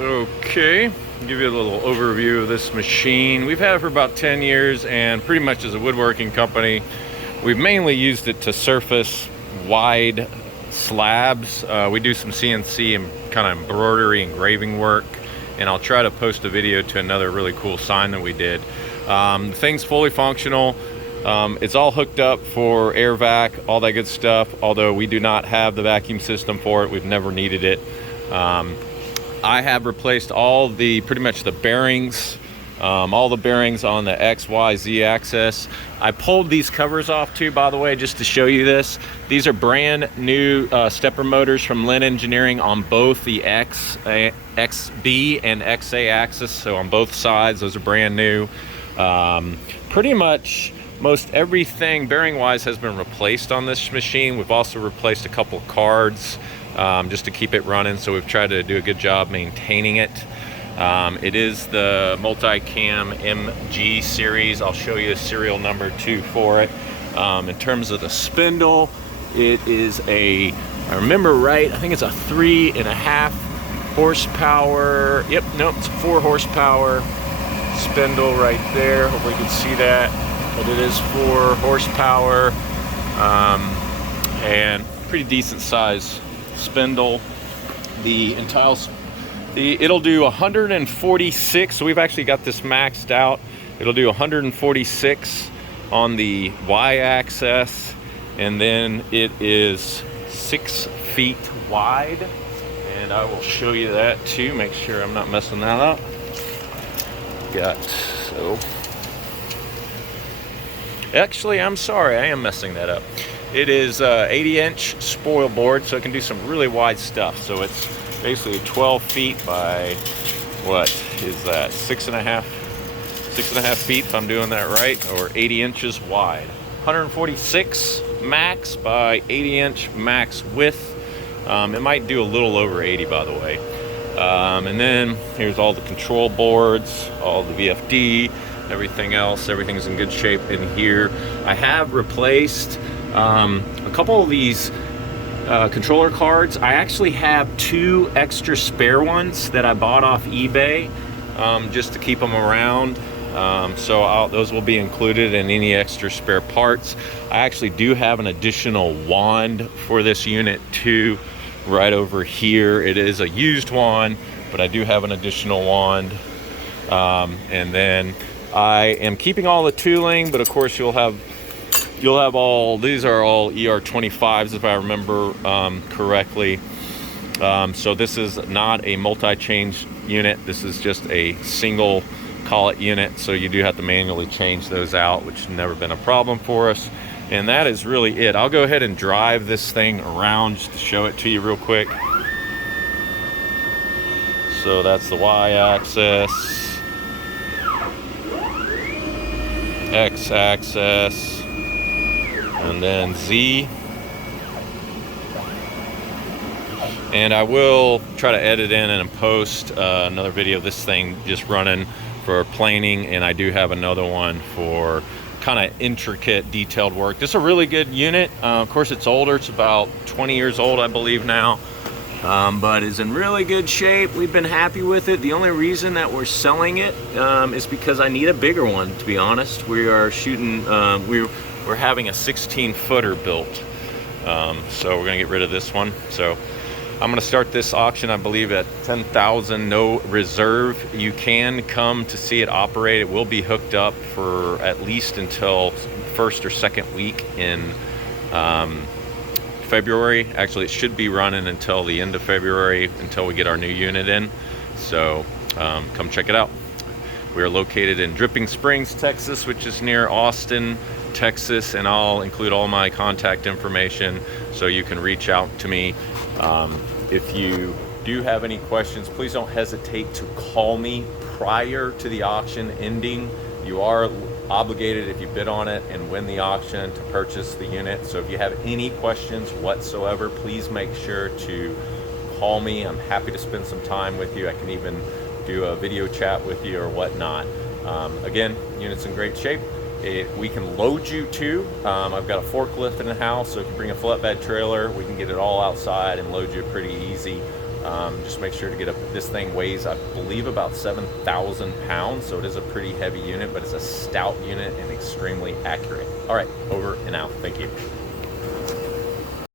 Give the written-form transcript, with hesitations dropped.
Okay, give you a little overview of this machine. We've had it for about 10 years, and pretty much as a woodworking company, we've mainly used it to surface wide slabs. We do some CNC and kind of embroidery, engraving work, and I'll try to post a video to another really cool sign that we did. The thing's fully functional. It's all hooked up for air vac, all that good stuff, although we do not have the vacuum system for it. We've never needed it. I have replaced pretty much the bearings, all the bearings on the X, Y, Z axis. I pulled these covers off too, by the way, just to show you this. These are brand new stepper motors from Lin Engineering on both the XB and XA axis. So on both sides, those are brand new. Pretty much most everything bearing wise has been replaced on this machine. We've also replaced a couple of cards just to keep it running, so we've tried to do a good job maintaining it. It is the MultiCAM MG series. I'll show you a serial number too for it. In terms of the spindle, it is I remember right, I think it's a 3.5 horsepower. Yep, nope, it's a 4 horsepower spindle right there. Hopefully you can see that, but it is 4 horsepower and pretty decent size spindle. It'll do 146, so we've actually got this maxed out. It'll do 146 on the y-axis, and then it is 6 feet wide, and I will show you that too, make sure I'm not messing that up. Actually, I'm sorry, I am messing that up. It is 80-inch spoil board, so it can do some really wide stuff. So it's basically 12 feet by, what is that, 6.5 feet, if I'm doing that right, or 80 inches wide. 146 max by 80-inch max width. It might do a little over 80, by the way. And then here's all the control boards, all the VFD, everything else. Everything's in good shape in here. I have replaced a couple of these controller cards. I actually have 2 extra spare ones that I bought off eBay just to keep them around. So those will be included in any extra spare parts. I actually do have an additional wand for this unit too, right over here. It is a used wand, but I do have an additional wand. And then I am keeping all the tooling, but of course you'll have these are all ER25s if I remember correctly. So this is not a multi-change unit. This is just a single collet unit. So you do have to manually change those out, which has never been a problem for us. And that is really it. I'll go ahead and drive this thing around just to show it to you real quick. So that's the y-axis, x-axis, and then Z. And I will try to edit in and post another video of this thing just running for planing, and I do have another one for kind of intricate detailed work. This is a really good unit. Of course it's older, it's about 20 years old I believe now, but is in really good shape. We've been happy with it. The only reason that we're selling it is because I need a bigger one, to be honest. We are shooting, we're having a 16-footer built, so we're gonna get rid of this one. So I'm gonna start this auction, I believe, at 10,000, no reserve. You can come to see it operate. It will be hooked up for at least until first or second week in February. Actually, it should be running until the end of February, until we get our new unit in. So come check it out. We are located in Dripping Springs, Texas, which is near Austin, Texas, and I'll include all my contact information so you can reach out to me. If you do have any questions, please don't hesitate to call me prior to the auction ending. You are obligated, if you bid on it and win the auction, to purchase the unit. So if you have any questions whatsoever, please make sure to call me. I'm happy to spend some time with you. I can even do a video chat with you or whatnot. Again, unit's in great shape. We can load you too. I've got a forklift in the house, so if you bring a flatbed trailer, we can get it all outside and load you pretty easy. Just make sure to get up. This thing weighs, I believe, about 7,000 pounds, so it is a pretty heavy unit, but it's a stout unit and extremely accurate. All right, over and out. Thank you.